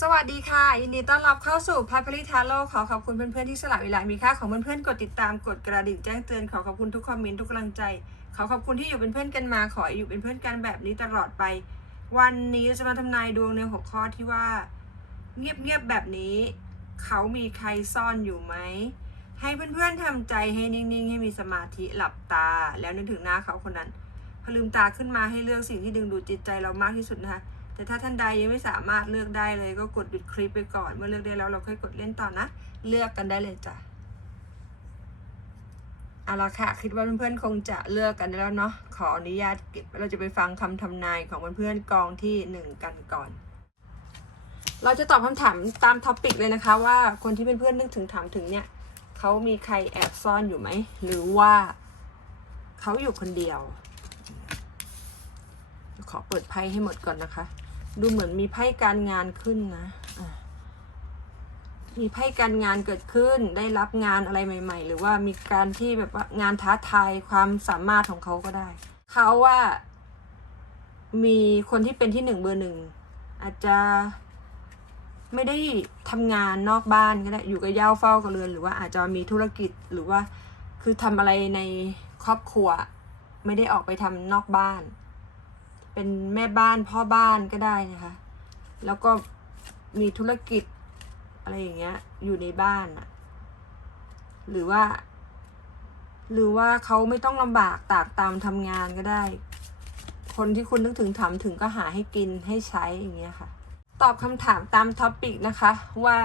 สวัสดีค่ะ ยินดีต้อนรับเข้าสู่พาพลิทาโลขอขอบคุณเพื่อนๆที่สละเวลามีค่าของเพื่อนๆกดติดตามกดกระดิ่งแจ้งเตือนขอขอบคุณทุกคอมเมนต์ทุกกำลังใจ ขอขอบคุณที่อยู่เป็นเพื่อนกันมาขออยู่เป็นเพื่อนกันแบบนี้ตลอดไป วันนี้จะมาทำนายดวงในหัวข้อที่ว่า เงียบๆแบบนี้ เขามีใครซ่อนอยู่ไหมให้เพื่อนๆทำใจให้นิ่งๆ ให้มีสมาธิหลับตา แล้วนึกถึงหน้าเขาคนนั้นพอลืมตาขึ้นมาให้เลือกสิ่งที่ดึงดูดจิตใจเรามากที่สุดนะคะ แต่ถ้าท่านใดยังไม่สามารถเลือกได้เลยก็กดหยุดคลิปไปก่อน เมื่อเลือกได้แล้วเราค่อยกดเล่นต่อนะ เลือกกันได้เลยจ้ะเอาละค่ะคิดว่าเพื่อนๆคงจะเลือกกันได้แล้วเนาะขออนุญาตเก็บเราจะไปฟังคำทำนายของเพื่อนๆกองที่หนึ่งกันก่อน เราจะตอบคำถามตามท็อปิกเลยนะคะ ว่าคนที่เพื่อนๆนึกถึงถามถึงเนี่ยเขามีใครแอบซ่อนอยู่ไหมหรือว่าเขาอยู่คนเดียว ขอเปิดไพ่ให้หมดก่อนนะคะ ดูเหมือนมีไพ่การงานขึ้นนะะมีไพ่การงานเกิดขึ้น ได้รับงานอะไรใหม่ ๆ หรือว่ามีการที่แบบว่างานท้าทายความสามารถของเขาก็ได้ เขาว่า มีคนที่เป็นที่หนึ่งเบอร์หนึ่งอาจจะไม่ได้ทำงานนอกบ้านก็ได้อยู่กับย่าเฝ้ากับเรือน หรือว่าอาจจะมีธุรกิจหรือว่า คือทำอะไรในครอบครัว ไม่ได้ออกไปทำนอกบ้าน เป็นแม่บ้านพ่อบ้านก็ได้นะคะ แล้วก็มีธุรกิจอะไรอย่างเงี้ย อยู่ในบ้านอะหรือว่า หรือว่าเขาไม่ต้องลำบากตากตามทำงานก็ได้ คนที่คุณนึกถึงถามถึงก็หาให้กินให้ใช้อย่างเงี้ยค่ะ ตอบคำถามตามท็อปิกนะคะ ว่า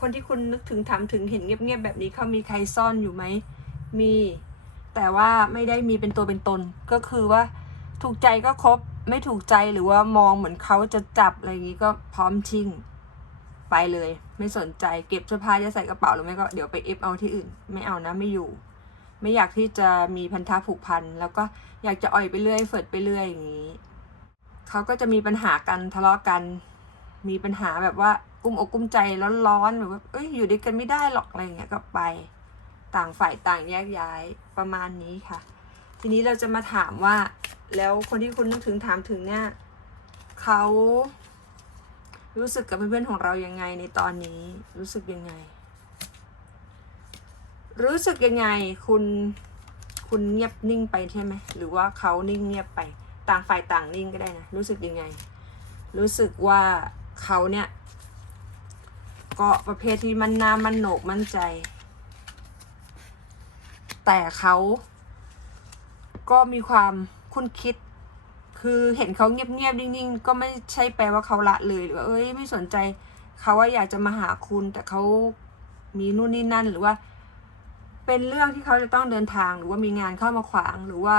คนที่คุณนึกถึงถามถึงเห็นเงียบๆแบบนี้เขามีใครซ่อนอยู่ไหมมี แต่ว่าไม่ได้มีเป็นตัวเป็นตน ก็คือว่าถูกใจก็คบ ไม่ถูกใจหรือว่ามองเหมือนเขาจะจับอะไรอย่างนี้ก็พร้อมชิ่งไปเลย ไม่สนใจเก็บเสื้อผ้าจะใส่กระเป๋าหรือไม่ก็เดี๋ยวไปเอฟเอาที่อื่น ไม่เอานะไม่อยู่ ไม่อยากที่จะมีพันธะผูกพันแล้วก็อยากจะอ่อยไปเรื่อยเฟิดไปเรื่อยอย่างนี้เขาก็จะมีปัญหากันทะเลาะกัน มีปัญหาแบบว่ากุ้มอกกุ้มใจร้อนๆหรือว่าเอ้ยอยู่ด้วยกันไม่ได้หรอกอะไรอย่างเงี้ยก็ไป ต่างฝ่ายต่างแยกย้ายประมาณนี้ค่ะ ทีนี้เราจะมาถามว่า แล้วคนที่คุณนึกถึงถามถึงเนี่ยเขารู้สึกกับเพื่อนๆของเรายังไงในตอนนี้ รู้สึกยังไง รู้สึกยังไงคุณคุณเงียบนิ่งไปใช่ไหมหรือว่าเขานิ่งเงียบไปต่างฝ่ายต่างนิ่งก็ได้นะรู้สึกยังไง รู้สึกว่าเขาเนี่ยก็ประเภทที่มันนามันโหนกมั่นใจ แต่เขา ก็มีความคุ้นคิด คือเห็นเขาเงียบๆนิ่งๆ ก็ไม่ใช่แปลว่าเขาละเลยหรือว่าเอ้ยไม่สนใจเขาว่าอยากจะมาหาคุณ แต่เขามีนู่นนี่นั่นหรือว่า เป็นเรื่องที่เขาจะต้องเดินทางหรือว่ามีงานเข้ามาขวางหรือว่า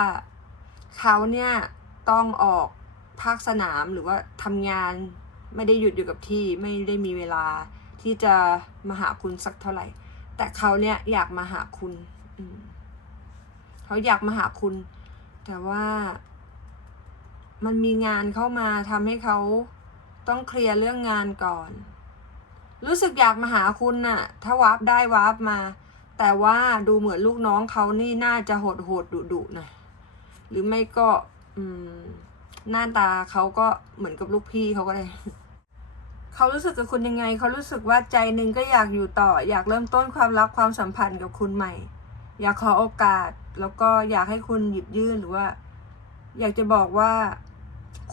เขาเนี่ยต้องออกภาคสนามหรือว่าทำงานไม่ได้หยุดอยู่กับที่ไม่ได้มีเวลาที่จะมาหาคุณสักเท่าไหร่ แต่เขาเนี่ยอยากมาหาคุณเขาอยากมาหาคุณ แต่ว่ามันมีงานเข้ามาทำให้เขาต้องเคลียร์เรื่องงานก่อน รู้สึกอยากมาหาคุณน่ะ ถ้าวาร์ปได้วาร์ปมา แต่ว่าดูเหมือนลูกน้องเขานี่น่าจะโหดโหดดุดุๆนะหรือไม่ก็หน้าตาเขาก็เหมือนกับลูกพี่เขาก็เลยเขารู้สึกกับคุณยังไง เขารู้สึกว่าใจหนึ่งก็อยากอยู่ต่อ อยากเริ่มต้นความรักความสัมพันธ์กับคุณใหม่ อยากขอโอกาส แล้วก็อยากให้คุณหยิบยื่นหรือว่า อยากจะบอกว่า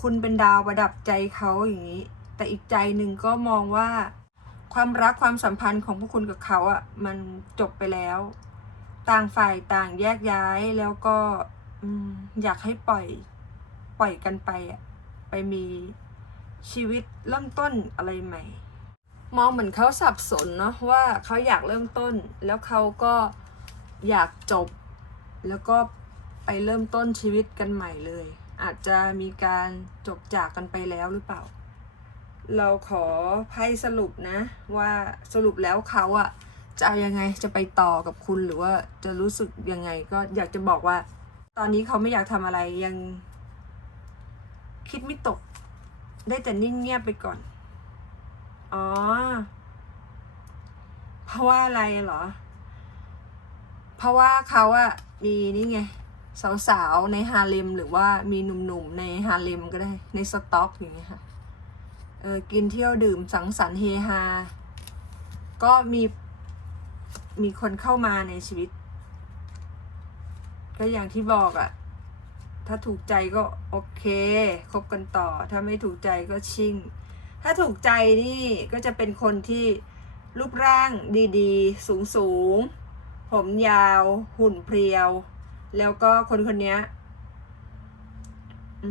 คุณเป็นดาวประดับใจเขาอย่างนี้ แต่อีกใจหนึ่งก็มองว่า ความรักความสัมพันธ์ของพวกคุณกับเขาอะ่ะ มันจบไปแล้ว ต่างฝ่ายต่างแยกย้ายแล้วก็อยากให้ปล่อยปล่อยกันไปอะไปมีชีวิตเริ่มต้นอะไรใหม่ มองเหมือนเขาสับสนเนาะว่าเขาอยากเริ่มต้น แล้วเขาก็ อยากจบ แล้วก็ไปเริ่มต้นชีวิตกันใหม่เลย อาจจะมีการจบจากกันไปแล้วหรือเปล่า เราขอไพ่สรุปนะ ว่าสรุปแล้วเขาอะจะยังไงจะไปต่อกับคุณหรือว่าจะรู้สึกยังไงก็อยากจะบอกว่า ตอนนี้เขาไม่อยากทำอะไรยัง คิดไม่ตก ได้แต่นิ่งเงียบไปก่อน อ๋อ เพราะว่าอะไรเหรอ เพราะว่าเขาอะมีนี่ไง สาวๆ ในฮาเลมหรือว่ามีหนุ่มๆ ในฮาเลมก็ได้ในสต็อกอย่างเงี้ยค่ะเออกินเที่ยวดื่มสังสรรค์เฮฮา ก็มีมีคนเข้ามาในชีวิต ก็อย่างที่บอกอะถ้าถูกใจก็โอเคคบกันต่อ ถ้าไม่ถูกใจก็ชิ่ง ถ้าถูกใจนี่ก็จะเป็นคนที่รูปร่างดีๆ สูงสูงๆ ผมยาว หุ่นเพรียว แล้วก็คนคนนี้อ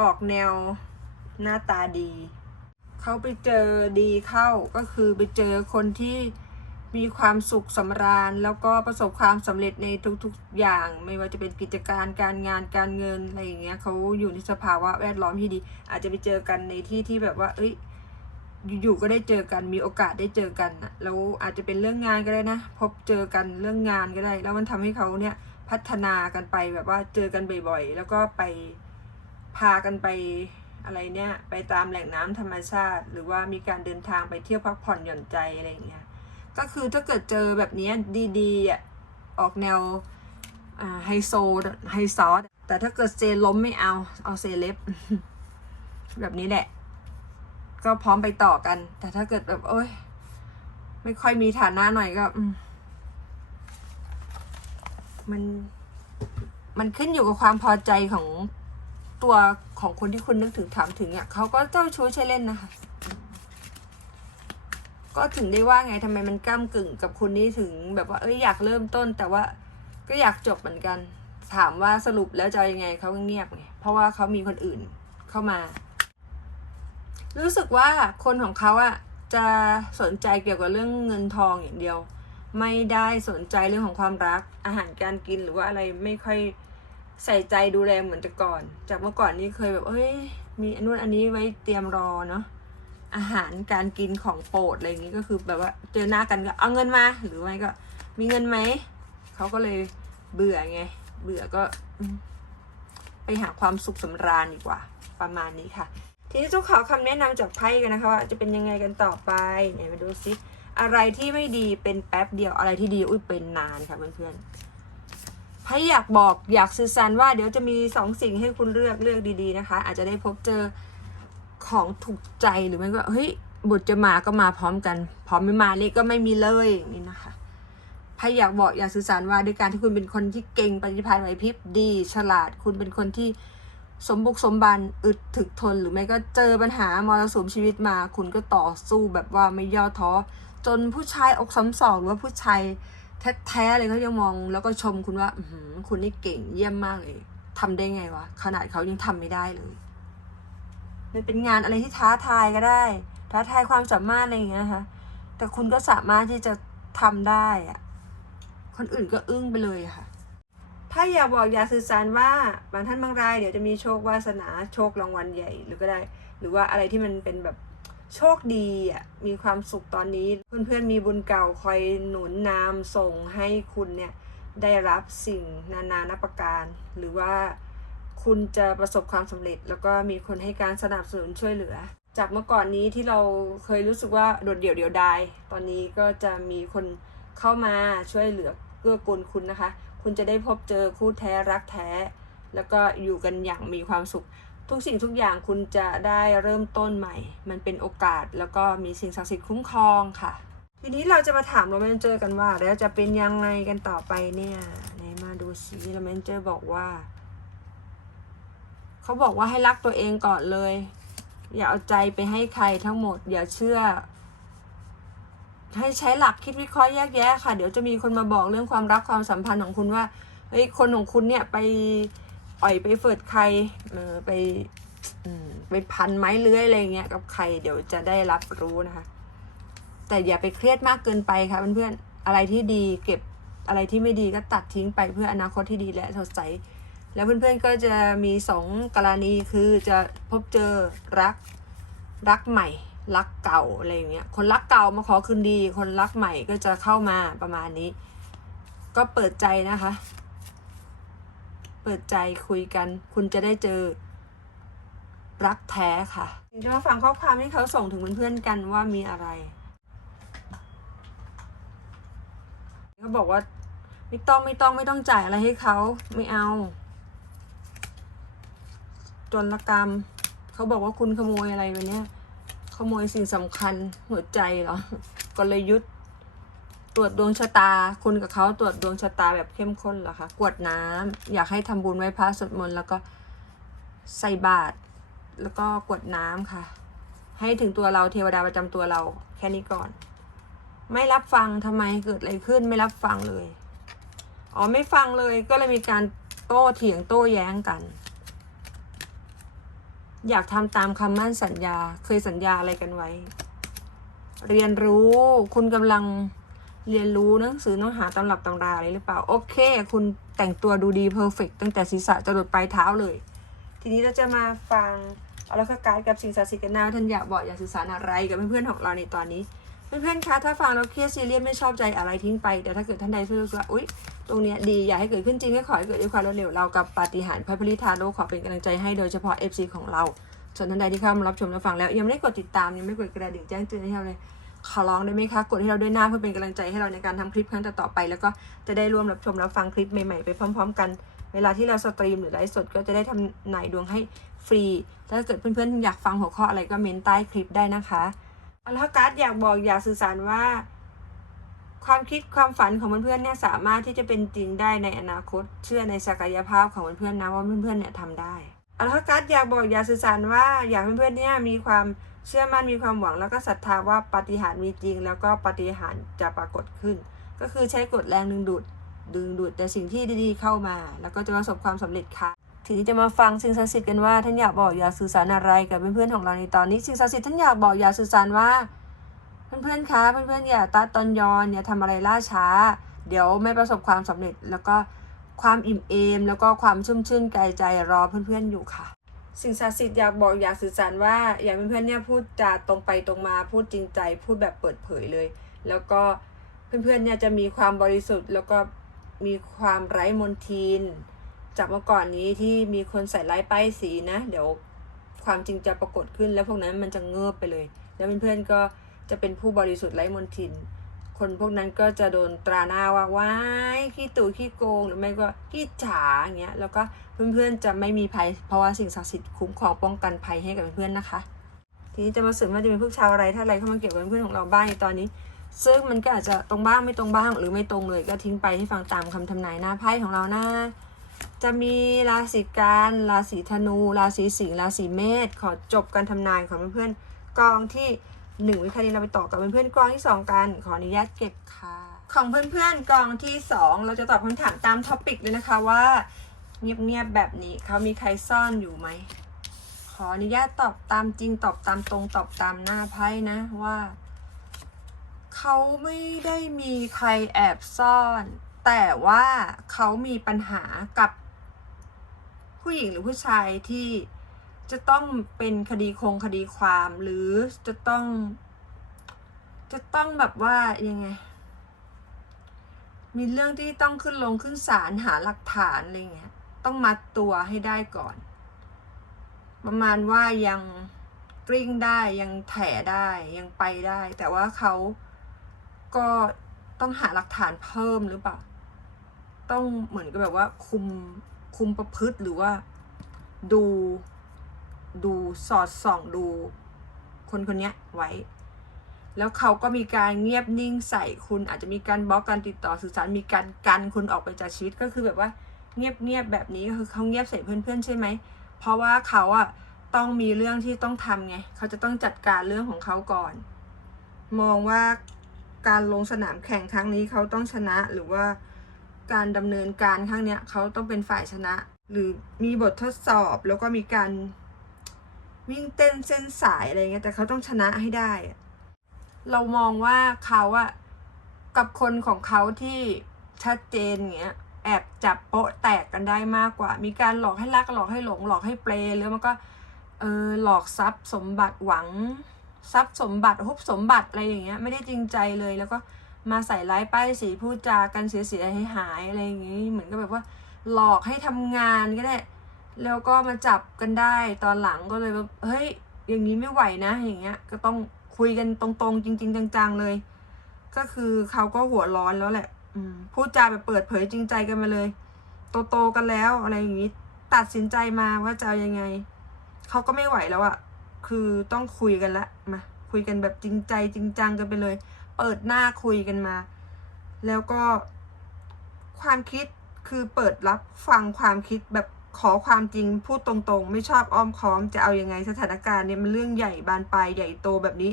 ออกแนวหน้าตาดี เขาไปเจอดีเข้าก็คือไปเจอคนที่มีความสุขสำราญ แล้วก็ประสบความสำเร็จในทุกๆอย่าง ไม่ว่าจะเป็นกิจการการงานการเงินอะไรอย่างเงี้ยเขาอยู่ในสภาวะแวดล้อมที่ดี อาจจะไปเจอกันในที่ที่แบบว่า เอ้ย อยู่ๆก็ได้เจอกันมีโอกาสได้เจอกันนะแล้วอาจจะเป็นเรื่องงานก็ได้นะ พบเจอกันเรื่องงานก็ได้ แล้วมันทำให้เขาเนี่ยพัฒนากันไปแบบว่าเจอกันบ่อยๆ แล้วก็ไปพากันไปอะไรเนี่ยไปตามแหล่งน้ำธรรมชาติ หรือว่ามีการเดินทางไปเที่ยวพักผ่อนหย่อนใจอะไรอย่างเงี้ยก็คือถ้าเกิดเจอแบบนี้ดีๆอะออกแนวไฮโซไฮซอสแต่ถ้าเกิดเซล้มไม่เอาเอาเซเล็บแบบนี้แหละ ก็พร้อมไปต่อกัน แต่ถ้าเกิดแบบโอ้ย ไม่ค่อยมีฐานะหน่อยก็มมัน มันขึ้นอยู่กับความพอใจของตัวของคนที่คุณนึกถึงถามถึงอะเขาก็เจ้าชู้ใช่เล่นนะคะก็ถึงได้ว่าไงทำไมมันก้ากึ่งกับคุณนี่ถึง แบบว่าเอ้ยอยากเริ่มต้น แต่ว่าก็อยากจบเหมือนกัน ถามว่าสรุปแล้วจะยังไงเขาก็เงียบไงเพราะว่าเขามีคนอื่นเข้ามา รู้สึกว่าคนของเขาอะจะสนใจเกี่ยวกับเรื่องเงินทองอย่างเดียว ไม่ได้สนใจเรื่องของความรัก อาหารการกินหรือว่าอะไรไม่ค่อยใส่ใจดูแลเหมือนแต่ก่อน จากเมื่อก่อนนี่เคยแบบเอ้ย มีอันนู้นอันนี้ไว้เตรียมรอเนาะอาหารการกินของโปรดอะไรอย่างนี้ก็คือแบบว่าเจอหน้ากันก็เอาเงินมาหรือไม่ก็ มีเงินไหมเขาก็เลยเบื่อไง เบื่อก็ไปหาความสุขสำราญดีกว่า ประมาณนี้ค่ะ ทีนี้เจ้าขอคำแนะนำจากไพ่กันนะคะว่าจะเป็นยังไงกันต่อไปเนี่ยมาดูซิอะไรที่ไม่ดีเป็นแป๊บเดียวอะไรที่ดีอุ้ยเป็นนานค่ะเพื่อนๆไพ่อยากบอกอยากสื่อสารว่าเดี๋ยวจะมีสองสิ่งให้คุณเลือกเลือกดีๆนะคะ อาจจะได้พบเจอของถูกใจหรือไม่ก็เฮ้ยบุตรจะมาก็มาพร้อมกัน พร้อมไม่มานี่ก็ไม่มีเลยอย่างนี้นะคะไพ่อยากบอกอยากสื่อสารว่าด้วยการที่คุณเป็นคนที่เก่งปฏิภาณไหวพริบดี ฉลาดคุณเป็นคนที่ สมบุกสมบันอึดถึกทนหรือไม่ก็เจอปัญหามรสุมชีวิตมา คุณก็ต่อสู้แบบว่าไม่ย่อท้อ จนผู้ชายอกสำสองหรือว่าผู้ชายแท้ๆเลยเขายังมองแล้วก็ชมคุณว่าอืคุณนี่เก่งเยี่ยมมากเลยทำได้ไงวะ ขนาดเขายังทำไม่ได้เลยมันเป็นงานอะไรที่ท้าทายก็ได้ ท้าทายความสามารถอะไรอย่างเงี้ยนะคะแต่คุณก็สามารถที่จะทำได้อะคนอื่นก็อึ้งไปเลยค่ะ ถ้าอยากบอกอยากสื่อสารว่าบางท่านบางรายเดี๋ยวจะมีโชควาสนาโชครางวัลใหญ่หรือก็ได้ หรือว่าอะไรที่มันเป็นแบบโชคดีอะมีความสุขตอนนี้เพื่อนๆมีบุญเก่าคอยหนุนนำส่งให้คุณเนี่ยได้รับสิ่งนานานับประการ หรือว่าคุณจะประสบความสำเร็จ แล้วก็มีคนให้การสนับสนุนช่วยเหลือ จากเมื่อก่อนนี้ที่เราเคยรู้สึกว่าโดดเดี่ยวเดียวดายตอนนี้ก็จะมีคนเข้ามาช่วยเหลือเกื้อกูลคุณนะคะ คุณจะได้พบเจอคู่แท้รักแท้ แล้วก็อยู่กันอย่างมีความสุข ทุกสิ่งทุกอย่างคุณจะได้เริ่มต้นใหม่ มันเป็นโอกาสแล้วก็มีสิ่งศักดิ์สิทธิ์คุ้มครองค่ะ ทีนี้เราจะมาถามโรแมนเจอร์กันว่า แล้วจะเป็นยังไงกันต่อไปเนี่ยไหนมาดูสิโรแมนเจอร์บอกว่าเขาบอกว่าให้รักตัวเองก่อนเลย อย่าเอาใจไปให้ใครทั้งหมด อย่าเชื่อ ให้ใช้หลักคิดวิเคราะห์แยกแยะค่ะ เดี๋ยวจะมีคนมาบอกเรื่องความรักความสัมพันธ์ของคุณว่าเฮ้ยคนของคุณเนี่ยไปอ่อยไปเฟิดใครเออไปไปพันไม้เลื้อยอะไรเงี้ยกับใครเดี๋ยวจะได้รับรู้นะคะ แต่อย่าไปเครียดมากเกินไปค่ะเพื่อนๆอะไรที่ดีเก็บอะไรที่ไม่ดีก็ตัดทิ้งไปเพื่ออนาคตที่ดีและสดใสแล้วเพื่อนๆก็จะมีสองกรณีคือจะพบเจอรักรักใหม่ รักเก่าอะไรอย่างเงี้ย คนรักเก่ามาขอคืนดี คนรักใหม่ก็จะเข้ามาประมาณนี้ ก็เปิดใจนะคะ เปิดใจคุยกัน คุณจะได้เจอรักแท้ค่ะจะมาฟังข้อความที่เขาส่งถึงเพื่อนๆกันว่ามีอะไรเขาบอกว่าไม่ต้องไม่ต้องไม่ต้องจ่ายอะไรให้เขาไม่เอาจนละกรรมเขาบอกว่าคุณขโมยอะไรไปเนี่ย ขโมยสิ่งสำคัญหัวใจเหรอกลยุทธ์ตรวจดวงชะตา คุณกับเขาตรวจดวงชะตาแบบเข้มข้นเหรอคะกวดน้ำอยากให้ทำบุญไหว้พระสวดมนต์แล้วก็ใส่บาตรแล้วก็กวดน้ำค่ะ ให้ถึงตัวเราเทวดาประจำตัวเราแค่นี้ก่อน ไม่รับฟังทำไมเกิดอะไรขึ้นไม่รับฟังเลย อ๋อไม่ฟังเลยก็เลยมีการโต้เถียงโต้แย้งกัน อยากทำตามคำมั่นสัญญา เคยสัญญาอะไรกันไว้ เรียนรู้ คุณกำลังเรียนรู้หนังสือต้องหาตำรับตำราอะไรหรือเปล่า โอเค คุณแต่งตัวดูดีเพอร์เฟกตั้งแต่ศีรษะจรดปลายเท้าเลย ทีนี้เราจะมาฟังเอาละค่ะการกับสิ่งศักดิ์สิทธิ์กันนะว่าท่านอยากบอกอยากสื่อสารอะไรกับเพื่อนๆของเราในตอนนี้ เพื่อนๆคะถ้าฟังแล้วเครียดซีเรียสไม่ชอบใจอะไรทิ้งไปแต่ถ้าเกิดท่านใดรู้สึกว่าอุ๊ยตรงเนี้ยดีอยากให้เกิดขึ้นจริงให้ขอให้เกิดด้วยความรวดเร็วเรากับปาฏิหาริย์พระพริธาโลขอเป็นกำลังใจให้โดยเฉพาะ FC ของเรา ส่วนท่านใดที่เข้ามารับชมรับฟังแล้ว ยังไม่ได้กดติดตามยังไม่กดกระดิ่งแจ้งเตือนให้เราเลยขอร้องได้ไหมคะกดให้เราด้วยหน้าเพื่อเป็นกำลังใจให้เราในการทำคลิปครั้งต่อๆไป แล้วก็จะได้ร่วมรับชมรับฟังคลิปใหม่ๆไปพร้อม ๆ กัน เวลาที่เราสตรีมหรือไลฟ์สดก็จะได้ทำนายดวงให้ฟรี ถ้าเกิดเพื่อนๆอยากฟังหัวข้ออะไรก็เมนใต้คลิปได้นะคะ อาละการ์ดอยากบอกอยากสื่อสารว่า ความคิดความฝันของเพื่อนๆเนี่ยสามารถที่จะเป็นจริงได้ในอนาคต เชื่อในศักยภาพของเพื่อนๆนะว่าเพื่อนๆเนี่ยทำได้อาละการ์ดอยากบอกอยากสื่อสารว่าอยากเพื่อนๆเนี่ยมีความเชื่อมั่นมีความหวังแล้วก็ศรัทธาว่าปฏิหารมีจริง แล้วก็ปฏิหารจะปรากฏขึ้น ก็คือใช้กฎแรงดึงดูดดึงดูดแต่สิ่งที่ดีๆเข้ามา แล้วก็จะประสบความสำเร็จค่ะ ทีนี้จะมาฟังสิ่งศักดิ์สิทธิ์กันว่าท่านอยากบอกอยากสื่อสารอะไรกับเพื่อนๆของเราในตอนนี้สิ่งศักดิ์สิทธิ์ท่านอยากบอกอยากสื่อสารว่า เพื่อนๆคะเพื่อนๆอย่าตัดตอนยอนอย่าทำอะไรล่าช้า เดี๋ยวไม่ประสบความสำเร็จแล้วก็ความอิ่มเอม แล้วก็ความชุ่มชื่นกายใจรอเพื่อนๆอยู่ค่ะ สิ่งศักดิ์สิทธิ์อยากบอกอยากสื่อสารว่าอยากเพื่อนๆเนี่ยพูดจาตรงไปตรงมาพูดจริงใจ พูดแบบเปิดเผยเลย แล้วก็เพื่อนๆเนี่ยจะมีความบริสุทธิ์ แล้วก็มีความไร้มนทิน จากเมื่อก่อนนี้ที่มีคนใส่ร้ายป้ายสีนะ เดี๋ยวความจริงจะปรากฏขึ้นแล้วพวกนั้นมันจะเงิบไปเลย แล้วเพื่อนๆก็จะเป็นผู้บริสุทธิ์ไร้มนทิน คนพวกนั้นก็จะโดนตราหน้าว่าว้ายขี้ตู่ขี้โกงหรือไม่ก็ขี้ฉาอย่างเงี้ยแล้วก็เพื่อนๆจะไม่มีภัยเพราะว่าสิ่งศักดิ์สิทธิ์คุ้มครองป้องกันภัยให้กับเพื่อนๆนะคะ ทีนี้จะมาสืบว่าจะเป็นพวกชาวอะไรถ้าอะไรเข้ามาเกี่ยวกับเพื่อนของเราบ้างในตอนนี้ ซึ่งมันก็อาจจะตรงบ้างไม่ตรงบ้างหรือไม่ตรงเลยก็ทิ้งไปให้ฟังตามคำทำนายหน้าไพ่ของเรานะ จะมีราศีกันราศีธนู ราศีสิงห์ราศีเมษขอจบการทำนายของเพื่อนๆกองที่หนึ่งวิคานี้เราไปต่อกับเพื่อนๆกองที่สองกันขออนุญาตเก็บค่ะ ของเพื่อนๆกองที่สองเราจะตอบคำถามตามท็อปิกเลยนะคะว่า เงียบๆแบบนี้เขามีใครซ่อนอยู่ไหมขออนุญาตตอบตามจริงตอบตามตรงตอบตามหน้าไพ่นะว่าเขาไม่ได้มีใครแอบซ่อน แต่ว่าเขามีปัญหากับ ผู้หญิงหรือผู้ชายที่จะต้องเป็นคดีคงคดีความ หรือจะต้อง จะต้องแบบว่ายังไง มีเรื่องที่ต้องขึ้นลงขึ้นศาลหาหลักฐานอะไรเงี้ยต้องมัดตัวให้ได้ก่อน ประมาณว่ายังกลิ้งได้ยังแถได้ยังไปได้ แต่ว่าเขาก็ต้องหาหลักฐานเพิ่มหรือเปล่า ต้องเหมือนกับแบบว่าคุม คุมประพฤติหรือว่าดูดูสอดส่องดูคนคนเนี้ยไว้ แล้วเขาก็มีการเงียบนิ่งใส่คุณอาจจะมีการบล็อกการติดต่อสื่อสารมีการกันคุณออกไปจากชีวิตก็คือแบบว่าเงียบเงียบแบบนี้คือเขาเงียบใส่เพื่อนๆใช่ไหม เพราะว่าเขาอะต้องมีเรื่องที่ต้องทำไง เขาจะต้องจัดการเรื่องของเขาก่อน มองว่าการลงสนามแข่งครั้งนี้เขาต้องชนะหรือว่า การดำเนินการครั้งเนี้ยเขาต้องเป็นฝ่ายชนะ หรือมีบททดสอบแล้วก็มีการวิ่งเต้นเส้นสายอะไรเงี้ยแต่เขาต้องชนะให้ได้ เรามองว่าเขาอะกับคนของเขาที่ชัดเจนอย่างเงี้ยแอบจับโป๊ะแตกกันได้มากกว่า มีการหลอกให้รักหลอกให้หลงหลอกให้เปลแล้วมันก็เออหลอกทรัพย์สมบัติหวังทรัพย์สมบัติฮุบสมบัติอะไรอย่างเงี้ยไม่ได้จริงใจเลยแล้วก็ มาใส่ร้ายป้ายสีพูดจากันเสียๆให้หายอะไรอย่างงี้ เหมือนกับแบบว่า หลอกให้ทำงานก็ได้ แล้วก็มาจับกันได้ตอนหลังก็เลยแบบเฮ้ยอย่างนี้ไม่ไหวนะอย่างเงี้ย ก็ต้องคุยกันตรงๆ จริง ๆ จังๆเลย ก็คือเขาก็หัวร้อนแล้วแหละอืมพูดจาแบบเปิดเผยจริงใจกันมาเลย โตๆกันแล้วอะไรอย่างงี้ ตัดสินใจมาว่าจะยังไง เขาก็ไม่ไหวแล้วอะคือต้องคุยกันละมาคุยกันแบบจริงใจจริงจังกันไปเลย เปิดหน้าคุยกันมา แล้วก็ความคิดคือเปิดรับฟังความคิดแบบขอความจริงพูดตรงๆ ไม่ชอบอ้อมค้อมจะเอาอยัางไงสถานการณ์เนี่ยมันเรื่องใหญ่บานปลายใหญ่โตแบบนี้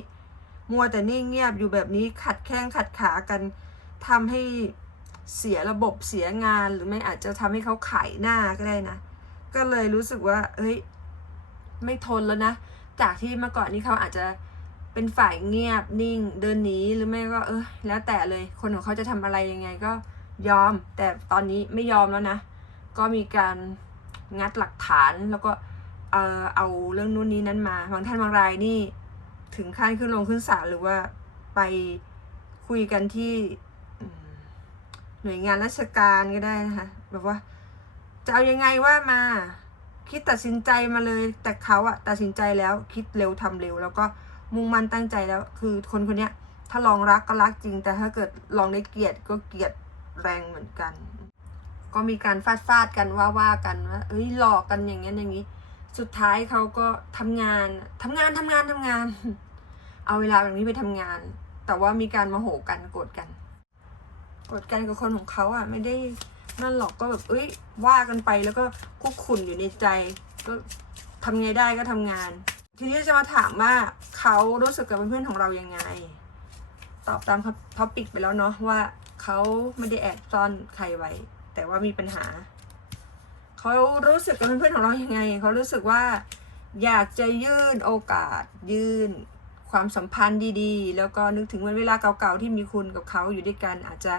มัวแต่นิ่งเงียบอยู่แบบนี้ขัดแข้งขัดขากันทำให้เสียระบบเสียงานหรือไม่อาจจะทำให้เขาขายหน้าก็ได้นะ ก็เลยรู้สึกว่า เฮ้ย ไม่ทนแล้วนะ จากที่เมื่อก่อนนี้เขาอาจจะ เป็นฝ่ายเงียบนิ่งเดินหนีหรือไม่ก็เออแล้วแต่เลยคนของเขาจะทำอะไรยังไงก็ยอม แต่ตอนนี้ไม่ยอมแล้วนะ ก็มีการงัดหลักฐานแล้วก็เออเอาเรื่องนู้นนี้นั้นมาบางท่านบางรายนี่ถึงขั้นขึ้นลงขึ้นศาลหรือว่าไปคุยกันที่หน่วยงานราชการก็ได้นะคะแบบว่า จะเอายังไงว่ามา คิดตัดสินใจมาเลยแต่เขาอะตัดสินใจแล้วคิดเร็วทำเร็ว แล้วก็ มุ่งมั่นตั้งใจแล้ว คือคนคนนี้ถ้าลองรักก็รักจริง แต่ถ้าเกิดลองได้เกลียดก็เกลียดแรงเหมือนกัน ก็มีการฟาดฟาดกันว่าว่ากันว่าเอ้ยหลอกกันอย่างเงี้ยอย่างนี้ สุดท้ายเขาก็ทำงานทำงานทำงานทำงาน เอาเวลาแบบนี้ไปทำงาน แต่ว่ามีการโมโหกันโกรธกันโกรธกันกับคนของเขาอะ ไม่ได้นั่นหรอกก็แบบเอ้ยว่ากันไปแล้วก็คุกคุนอยู่ในใจ ก็ทำไงได้ก็ทำงาน ทีนี้จะมาถามว่าเขารู้สึกกับเพื่อนๆของเรายังไง ตอบตามท็อปิกไปแล้วเนาะว่าเขาไม่ได้แอบซ่อนใครไว้ แต่ว่ามีปัญหาเขารู้สึกกับเพื่อนๆของเรายังไงเขารู้สึกว่าอยากจะยื่นโอกาส ยื่นความสัมพันธ์ดีๆ แล้วก็นึกถึงวันเวลาเก่าๆที่มีคุณกับเขาอยู่ด้วยกันอาจจะ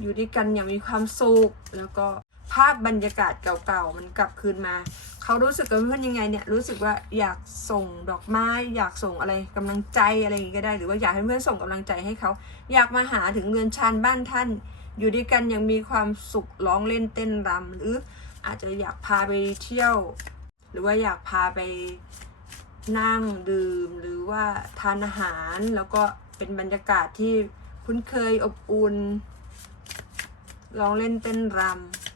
อยู่ด้วยกันอย่างมีความสุขแล้วก็ ภาพบรรยากาศเก่าๆ มันกลับคืนมา เขารู้สึกกับเพื่อนยังไงเนี่ย รู้สึกว่าอยากส่งดอกไม้ อยากส่งอะไรกำลังใจอะไรอย่างงี้ก็ได้ หรือว่าอยากให้เพื่อนส่งกำลังใจให้เขา อยากมาหาถึงเรือนชานบ้านท่าน อยู่ด้วยกันยังมีความสุขร้องเล่นเต้นรำหรืออาจจะอยากพาไปเที่ยว หรือว่าอยากพาไปนั่งดื่ม หรือว่าทานอาหาร แล้วก็เป็นบรรยากาศที่คุ้นเคยอบอุ่นร้องเล่นเต้นรำ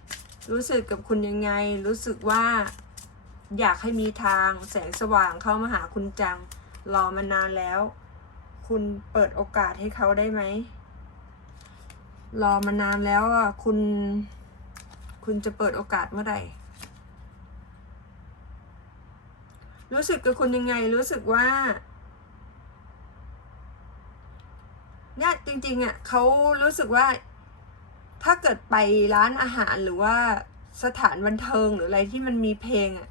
รู้สึกกับคุณยังไง รู้สึกว่าอยากให้มีทางแสงสว่างเข้ามาหาคุณจัง รอมานานแล้ว คุณเปิดโอกาสให้เขาได้ไหม รอมานานแล้วอะคุณ คุณจะเปิดโอกาสเมื่อไหร่ รู้สึกกับคุณยังไง รู้สึกว่าเนี่ยจริงๆอะเขารู้สึกว่า ถ้าเกิดไปร้านอาหารหรือว่าสถานบันเทิงหรืออะไรที่มันมีเพลงอะ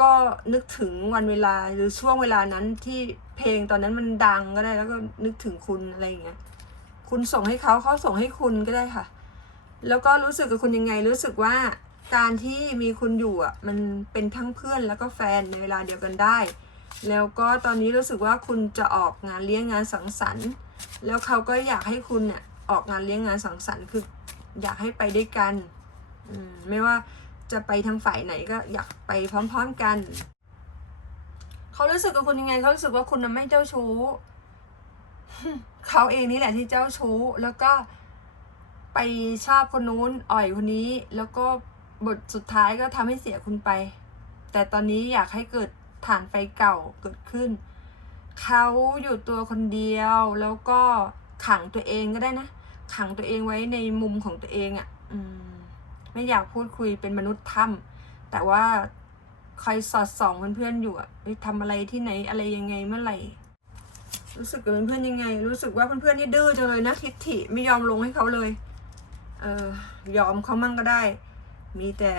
ก็นึกถึงวันเวลาหรือช่วงเวลานั้นที่เพลงตอนนั้นมันดังก็ได้แล้วก็นึกถึงคุณอะไรอย่างเงี้ยคุณส่งให้เขาเขาส่งให้คุณก็ได้ค่ะ แล้วก็รู้สึกกับคุณยังไงรู้สึกว่าการที่มีคุณอยู่อะมันเป็นทั้งเพื่อนแล้วก็แฟนในเวลาเดียวกันได้ แล้วก็ตอนนี้รู้สึกว่าคุณจะออกงานเลี้ยงงานสังสรรค์ แล้วเขาก็อยากให้คุณเนี่ยออกงานเลี้ยงงานสังสรรค์คือ อยากให้ไปด้วยกันอืมไม่ว่าจะไปทางฝ่ายไหนก็อยากไปพร้อม ๆกัน เขารู้สึกกับคุณยังไงเขารู้สึกว่าคุณไม่เจ้าชู้เขาเองนี่แหละที่เจ้าชู้ แล้วก็ไปชอบคนนู้นอ่อยคนนี้ แล้วก็บทสุดท้ายก็ทำให้เสียคุณไป แต่ตอนนี้อยากให้เกิดฐานไฟเก่าเกิดขึ้น เขาอยู่ตัวคนเดียวแล้วก็ขังตัวเองก็ได้นะ ขังตัวเองไว้ในมุมของตัวเองอะ่ะอืมไม่อยากพูดคุยเป็นมนุษย์ถ้ำแต่ว่าคอยสอดส่องเพื่อนๆอยู่อะไปทำอะไรที่ไหนอะไรยังไงเมื่อไหร่รู้สึกกับเพื่อนๆยังไง รู้สึกว่าเพื่อนๆนี่ดื้อจังเลยนะทิฐิไม่ยอมลงให้เขาเลย เออยอมเขามั่งก็ได้ มีแต่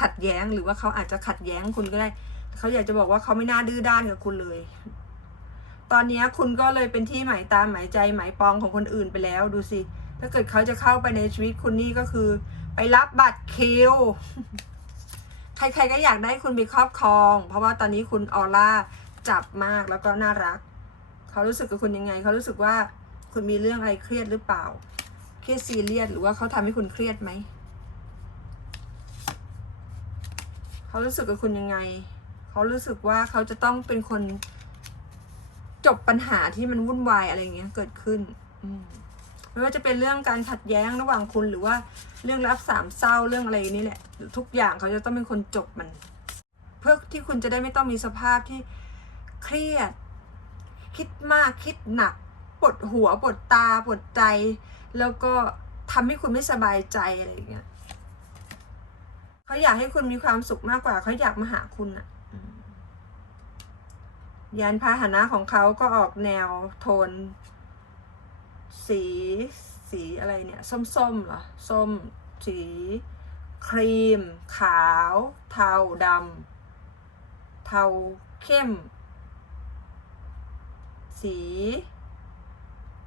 ขัดแย้งหรือว่าเขาอาจจะขัดแย้งคุณก็ได้ เขาอยากจะบอกว่าเขาไม่น่าดื้อด้านกับคุณเลย ตอนนี้คุณก็เลยเป็นที่หมายตามหมายใจหมายปองของคนอื่นไปแล้วดูสิ ถ้าเกิดเขาจะเข้าไปในชีวิตคุณนี่ก็คือ ไปรับบัตรคิว ใครๆก็อยากได้คุณไปครอบครอง เพราะว่าตอนนี้คุณออร่าจับมากแล้วก็น่ารัก เขารู้สึกกับคุณยังไง เขารู้สึกว่าคุณมีเรื่องอะไรเครียดหรือเปล่า เครียดซีเรียสหรือว่าเขาทำให้คุณเครียดไหม เขารู้สึกกับคุณยังไง เขารู้สึกว่าเขาจะต้องเป็นคน จบปัญหาที่มันวุ่นวายอะไรอย่างเงี้ยเกิดขึ้น อืมไม่ว่าจะเป็นเรื่องการขัดแย้งระหว่างคุณหรือว่าเรื่องรักสามเศร้าเรื่องอะไรนี่แหละ ทุกอย่างเขาจะต้องเป็นคนจบมัน เพื่อที่คุณจะได้ไม่ต้องมีสภาพที่เครียด คิดมากคิดหนักปวดหัวปวดตาปวดใจ แล้วก็ทำให้คุณไม่สบายใจอะไรอย่างเงี้ยเขาอยากให้คุณมีความสุขมากกว่าเขาอยากมาหาคุณอะ ยานพาหนะของเขาก็ออกแนวโทน สีสีอะไรเนี่ย ส้มๆเหรอ ส้ม สี ครีม ขาว เทาดำเทาเข้ม สี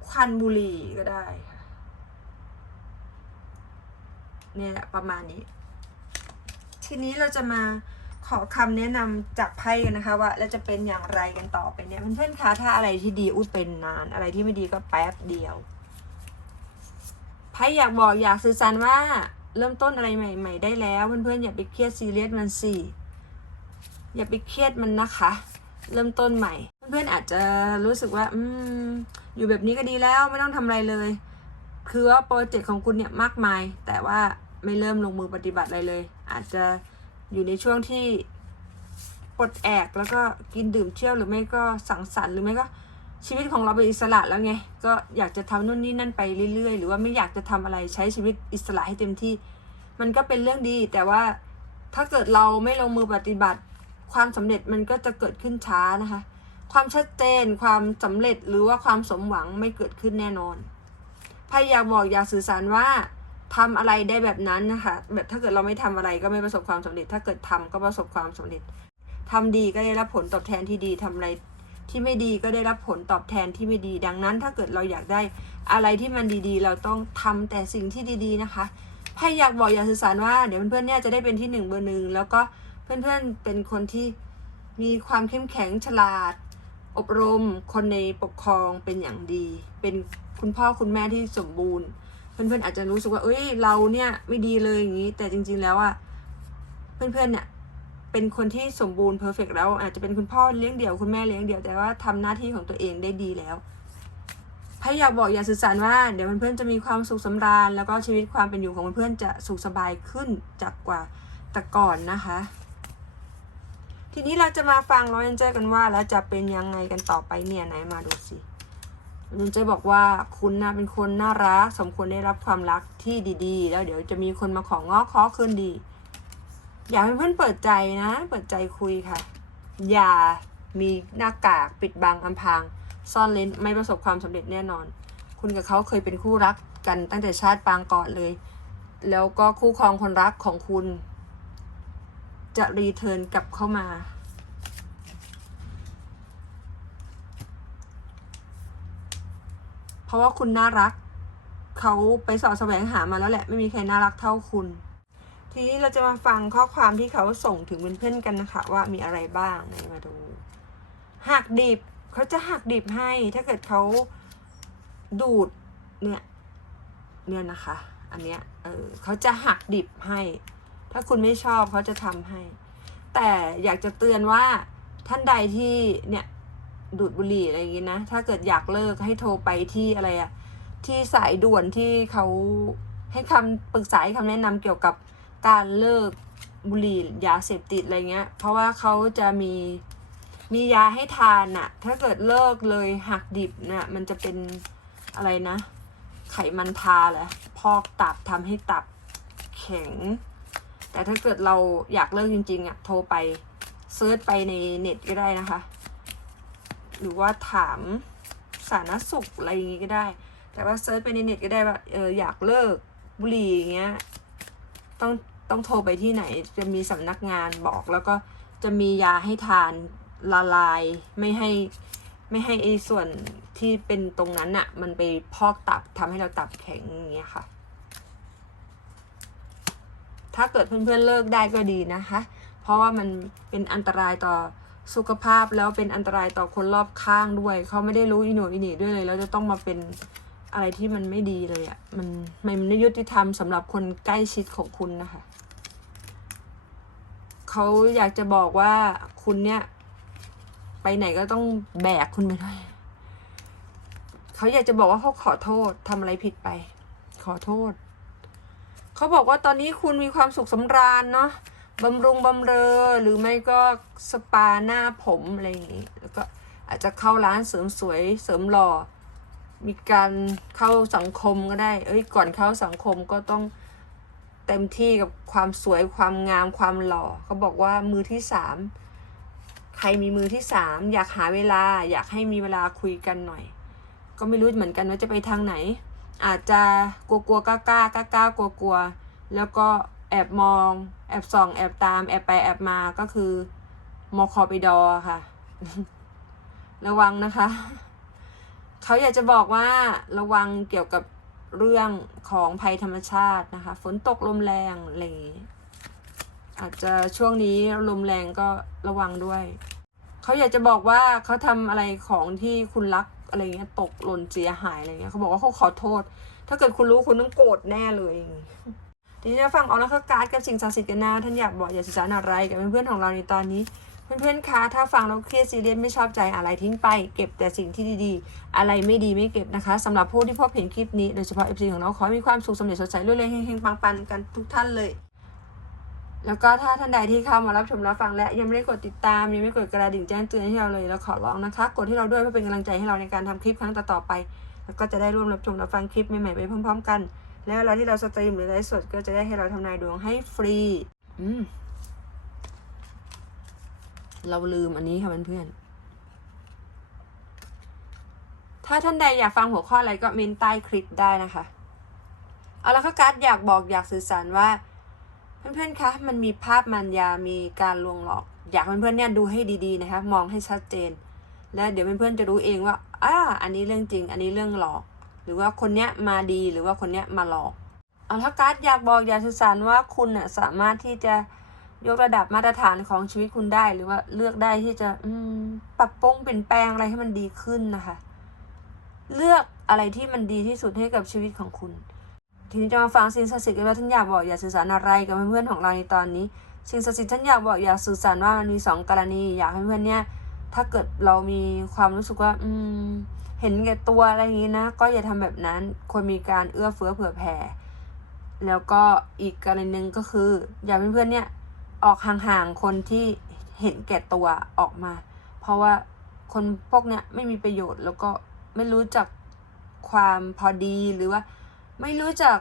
ควันบุหรี่ก็ได้ค่ะเนี่ยประมาณนี้ ทีนี้เราจะมา ขอคำแนะนำจากไพ่กันนะคะว่าเราจะเป็นอย่างไรกันต่อไปเนี่ยเพื่อนๆคะถ้าอะไรที่ดีอุ้ยเป็นนาน อะไรที่ไม่ดีก็แป๊บเดียวไพ่อยากบอกอยากสื่อสารว่า เริ่มต้นอะไรใหม่ ๆ ได้แล้วเพื่อนๆอย่าไปเครียดซีเรียสมันสิอย่าไปเครียดมันนะคะ เริ่มต้นใหม่ เพื่อนๆอาจจะรู้สึกว่า อืม อยู่แบบนี้ก็ดีแล้วไม่ต้องทำอะไรเลย คือว่าโปรเจกต์ของคุณเนี่ยมากมาย แต่ว่าไม่เริ่มลงมือปฏิบัติอะไรเลย อาจจะ อยู่ในช่วงที่ปลดแอกแล้วก็กินดื่มเที่ยวหรือไม่ก็สังสรรค์หรือไม่ก็ชีวิตของเราเป็นอิสระแล้วไง ก็อยากจะทำนู่นนี่นั่นไปเรื่อยๆ หรือว่าไม่อยากจะทำอะไรใช้ชีวิตอิสระให้เต็มที่ มันก็เป็นเรื่องดี แต่ว่าถ้าเกิดเราไม่ลงมือปฏิบัติ ความสำเร็จมันก็จะเกิดขึ้นช้านะคะ ความชัดเจนความสำเร็จหรือว่าความสมหวังไม่เกิดขึ้นแน่นอนพยายากบอกอยากสื่อสารว่า ทำอะไรได้แบบนั้นนะคะแบบถ้าเกิดเราไม่ทำอะไรก็ไม่ประสบความสำเร็จ ถ้าเกิดทำก็ประสบความสำเร็จทำดีก็ได้รับผลตอบแทนที่ดีทำอะไรที่ไม่ดีก็ได้รับผลตอบแทนที่ไม่ดี ดังนั้น ถ้าเกิดเราอยากได้อะไรที่มันดีๆ เราต้องทำแต่สิ่งที่ดีๆนะคะพยายากบอกอยากสื่อสารว่าเดี๋ยวเพื่อนๆเนี่ยจะได้เป็นที่หนึ่งเบอร์หนึ่งแล้วก็เพื่อนๆเป็นคนที่มีความเข้มแข็งฉลาด อบรม คนในปกครองเป็นอย่างดี เป็นคุณพ่อคุณแม่ที่สมบูรณ์ เพื่อนๆอาจจะรู้สึกว่า เอ้ย เราเนี่ยไม่ดีเลยอย่างนี้ แต่จริง ๆ แล้วอะเพื่อนๆเนี่ยเป็นคนที่สมบูรณ์เพอร์เฟกแล้ว อาจจะเป็นคุณพ่อเลี้ยงเดี่ยวคุณแม่เลี้ยงเดี่ยวแต่ว่าทำหน้าที่ของตัวเองได้ดีแล้วพยายากบอกอยากสื่อสารว่า เดี๋ยวเพื่อนๆจะมีความสุขสำราญ แล้วก็ชีวิตความเป็นอยู่ของเพื่อนๆจะสุขสบายขึ้นจากกว่าแต่ก่อนนะคะ ทีนี้เราจะมาฟังรอยเอนเจอร์กันว่าแล้วจะเป็นยังไงกันต่อไปเนี่ยไหนมาดูสิ เอนเจอร์บอกว่าคุณนะเป็นคนน่ารัก สมควรได้รับความรักที่ดีๆ แล้วเดี๋ยวจะมีคนมาของง้อขอคืนดี อยากให้เพื่อนเปิดใจนะ เปิดใจคุยค่ะ อย่ามีหน้ากากปิดบังอำพรางซ่อนเลนไม่ประสบความสำเร็จแน่นอน คุณกับเขาเคยเป็นคู่รักกันตั้งแต่ชาติปางก่อนเลย แล้วก็คู่ครองคนรักของคุณ จะรีเทิร์นกลับเข้ามา เพ ราะว่าคุณน่ารัก เขาไปสอบแสวงหามาแล้วแหละ ไม่มีใครน่ารักเท่าคุณ ทีนี้เราจะมาฟังข้อความที่เขาส่งถึงเพื่อนๆกันนะคะ ว่ามีอะไรบ้างมาดูหักดิบเขาจะหักดิบให้ ถ้าเกิดเขาดูดเนี่ยเนี่ยนะคะ อันเนี้ยเออเขาจะหักดิบให้ ถ้าคุณไม่ชอบเขาจะทำให้ แต่อยากจะเตือนว่าท่านใดที่เนี่ย ดูดบุหรี่อะไรอย่างงี้นะ ถ้าเกิดอยากเลิกให้โทรไปที่อะไรอะที่สายด่วนที่เขาให้คำปรึกษาให้คำแนะนำเกี่ยวกับการเลิกบุหรี่ยาเสพติดอะไรเงี้ย เพราะว่าเขาจะมีมียาให้ทานอะถ้าเกิดเลิกเลยหักดิบนะ่ะมันจะเป็นอะไรนะ ไขมันทาแหละพอกตับทำให้ตับแข็ง แต่ถ้าเกิดเราอยากเลิกจริงๆอะโทรไปเซิร์ชไปในเน็ตก็ได้นะคะ หรือว่าถามสาธารณสุขอะไรอย่างงี้ก็ได้ แต่ว่าเซิร์ชไปในเน็ตก็ได้ว่าเอออยากเลิกบุหรี่อย่างเงี้ยต้องต้องโทรไปที่ไหนจะมีสำนักงานบอก แล้วก็จะมียาให้ทานละลายไม่ให้ไม่ให้ไอ้ส่วนที่เป็นตรงนั้นอะมันไปพอกตับทำให้เราตับแข็งอย่างเงี้ยค่ะ ถ้าเกิดเพื่อนๆเลิกได้ก็ดีนะคะ เพราะว่ามันเป็นอันตรายต่อ สุขภาพแล้วเป็นอันตรายต่อคนรอบข้างด้วย เขาไม่ได้รู้อีโหนอีเน่ด้วยเลยแล้วจะต้องมาเป็นอะไรที่มันไม่ดีเลยอะ่ะมันมันไม่ยุติธรรมสำหรับคนใกล้ชิดของคุณนะคะเขาอยากจะบอกว่าคุณเนี่ย ไปไหนก็ต้องแบกคุณไปด้วยเขาอยากจะบอกว่าเขาขอโทษทำอะไรผิดไป ขอโทษเขาบอกว่าตอนนี้คุณมีความสุขสำราญเนาะ บำรุงบำเรอหรือไม่ก็สปาหน้าผมอะไรอย่างนี้ แล้วก็อาจจะเข้าร้านเสริมสวยเสริมหล่อ มีการเข้าสังคมก็ได้ เอ้ย ก่อนเข้าสังคมก็ต้องเต็มที่กับความสวยความงามความหล่อเขาบอกว่ามือที่สามใครมีมือที่สามอยากหาเวลาอยากให้มีเวลาคุยกันหน่อย ก็ไม่รู้เหมือนกันว่าจะไปทางไหน อาจจะกลัวกลัวๆกล้ากล้ากล้ากล้ากลัวกลัวๆแล้วก็ แอบมอง แอบส่อง แอบตาม แอบไปแอบมาก็คือมอคอปิดอค่ะ ระวังนะคะ เขาอยากจะบอกว่าระวังเกี่ยวกับเรื่องของภัยธรรมชาตินะคะ ฝนตกลมแรงอะไรอย่างงี้อาจจะช่วงนี้ลมแรงก็ระวังด้วย เขาอยากจะบอกว่าเขาทำอะไรของที่คุณรักอะไรเงี้ยตกหล่นเสียหายอะไรเงี้ยเขาบอกว่าเขาขอโทษ ถ้าเกิดคุณรู้คุณต้องโกรธแน่เลยอง ทีนี้จะฟังเอาแล้วก็การ์ดกับสิ่งศักดิ์สิทธิ์กันนะท่านอยากบอกอยากสื่อสารอะไรกับเพื่อนๆของเราในตอนนี้ เพื่อนๆคะถ้าฟังแล้วเครียดซีเรียสไม่ชอบใจอะไรทิ้งไป เก็บแต่สิ่งที่ดีๆ อะไรไม่ดีไม่เก็บนะคะสำหรับผู้ที่พบเห็นคลิปนี้โดยเฉพาะ FC ของเราขอให้มีความสุขสำเร็จสดใสรวยๆเฮงๆปังๆกันทุกท่านเลยแล้วก็ถ้าท่านใดที่เข้ามารับชมรับฟังและยังไม่ได้กดติดตาม ยังไม่กดกระดิ่งแจ้งเตือนให้เราเลยเราขอร้องนะคะ กดให้เราด้วยเพื่อเป็นกำลังใจให้เราในการทำคลิปครั้งต่อๆไป แล้วก็จะได้ร่วมรับชมรับฟังคลิปใหม่ๆไปพร้อม ๆ กัน แล้วเวลาที่เราสตรีมหรือไลฟ์สดก็จะได้ให้เราทำนายดวงให้ฟรี อืม เราลืมอันนี้ค่ะเพื่อนๆ ถ้าท่านใดอยากฟังหัวข้ออะไรก็เมนใต้คลิปได้นะคะ เอาละค่ะการ์ดอยากบอกอยากสื่อสารว่า เพื่อนๆ คะ มันมีภาพมันยา มีการลวงหลอก อยากเพื่อนๆ เนี่ยดูให้ดีๆ นะคะ มองให้ชัดเจน แล้วเดี๋ยวเพื่อนๆ จะรู้เองว่า อ่า อันนี้เรื่องจริง อันนี้เรื่องหลอก หรือว่าคนเนี้ยมาดีหรือว่าคนเนี้ยมาหลอกเอาละการ์ดอยากบอกอยากสื่อสารว่าคุณน่ะสามารถที่จะยกระดับมาตรฐานของชีวิตคุณได้หรือว่าเลือกได้ที่จะอืมปรับปรุงเปลี่ยนแปลงอะไรให้มันดีขึ้นนะคะ เลือกอะไรที่มันดีที่สุดให้กับชีวิตของคุณ ทีนี้จะมาฟังสิ่งศักดิ์สิทธิ์กันว่าท่านอยากบอกอยากสื่อสารอะไรกับเพื่อนๆของเราในตอนนี้ สิ่งศักดิ์สิทธิ์ท่านอยากบอกอยากสื่อสารว่ามันมีสองกรณี อยากให้เพื่อนเนี่ยถ้าเกิดเรามีความรู้สึกว่า อืม เห็นแก่ตัวอะไรอย่างนี้นะ ก็อย่าทำแบบนั้นควรมีการเอื้อเฟื้อเผื่อแผ่แล้วก็อีกกรณีหนึ่งก็คือ อย่าเพื่อนๆเนี่ยออกห่างๆคนที่เห็นแก่ตัวออกมา เพราะว่าคนพวกเนี้ยไม่มีประโยชน์ แล้วก็ไม่รู้จักความพอดีหรือว่า ไม่รู้จัก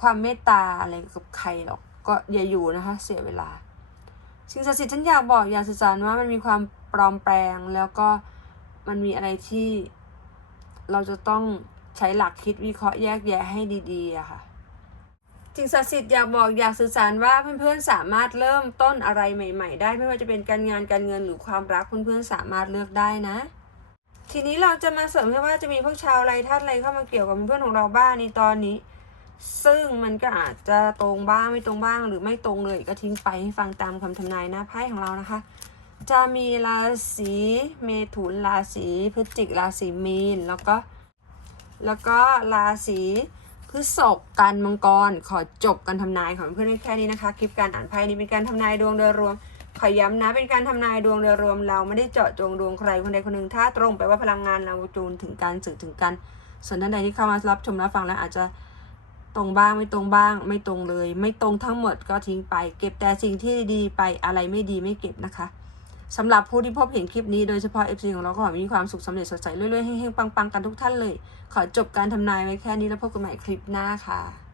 ความเมตตาอะไรกับใครหรอกก็อย่าอยู่นะคะ เสียเวลาสิ่งศักดิ์สิทธิ์ฉันอยากบอกอยากสื่อสารว่ามันมีความปลอมแปลงแล้วก็มันมีอะไรที่ เราจะต้องใช้หลักคิดวิเคราะห์แยกแยะให้ดีๆอะค่ะสิ่งศักดิ์สิทธิ์อยากบอกอยากสื่อสารว่าเพื่อนๆสามารถเริ่มต้นอะไรใหม่ ๆ ได้ไม่ว่าจะเป็นการงานการเงินหรือความรักเพื่อนๆสามารถเลือกได้นะ ทีนี้เราจะมาเสริมให้ว่าจะมีพวกชาวไรท่านไรเข้ามาเกี่ยวกับเพื่อนของเราบ้างในตอนนี้ ซึ่งมันก็อาจจะตรงบ้างไม่ตรงบ้างหรือไม่ตรงเลยก็ทิ้งไปให้ฟังตามคำทำนายหน้าไพ่ของเรานะคะ จะมีราศีเมถุนราศีพฤศจิกราศีมีนแล้วก็แล้วก็ราศีพฤษภกันมังกร ขอจบการทำนายของเพื่อนแค่นี้นะคะ คลิปการอ่านไพ่นี้เป็นการทำนายดวงโดยรวม ขอย้ำนะเป็นการทำนายดวงโดยรวม เราไม่ได้เจาะจงดวงใครคนใดคนหนึ่งถ้าตรงไปว่าพลังงานเราจูนถึงการสื่อถึงกันส่วนท่านใดที่เข้ามารับชมรับฟังแล้วอาจจะตรงบ้างไม่ตรงบ้าง ไม่ตรงเลย ไม่ตรงทั้งหมดก็ทิ้งไป เก็บแต่สิ่งที่ดีไปอะไรไม่ดีไม่เก็บนะคะ สำหรับผู้ที่พบเห็นคลิปนี้โดยเฉพาะ FC ของเราก็ขอให้มีความสุขสำเร็จสดใสเรื่อยๆเฮงๆปังๆ กันทุกท่านเลย ขอจบการทำนายไว้แค่นี้แล้วพบกันใหม่คลิปหน้าค่ะ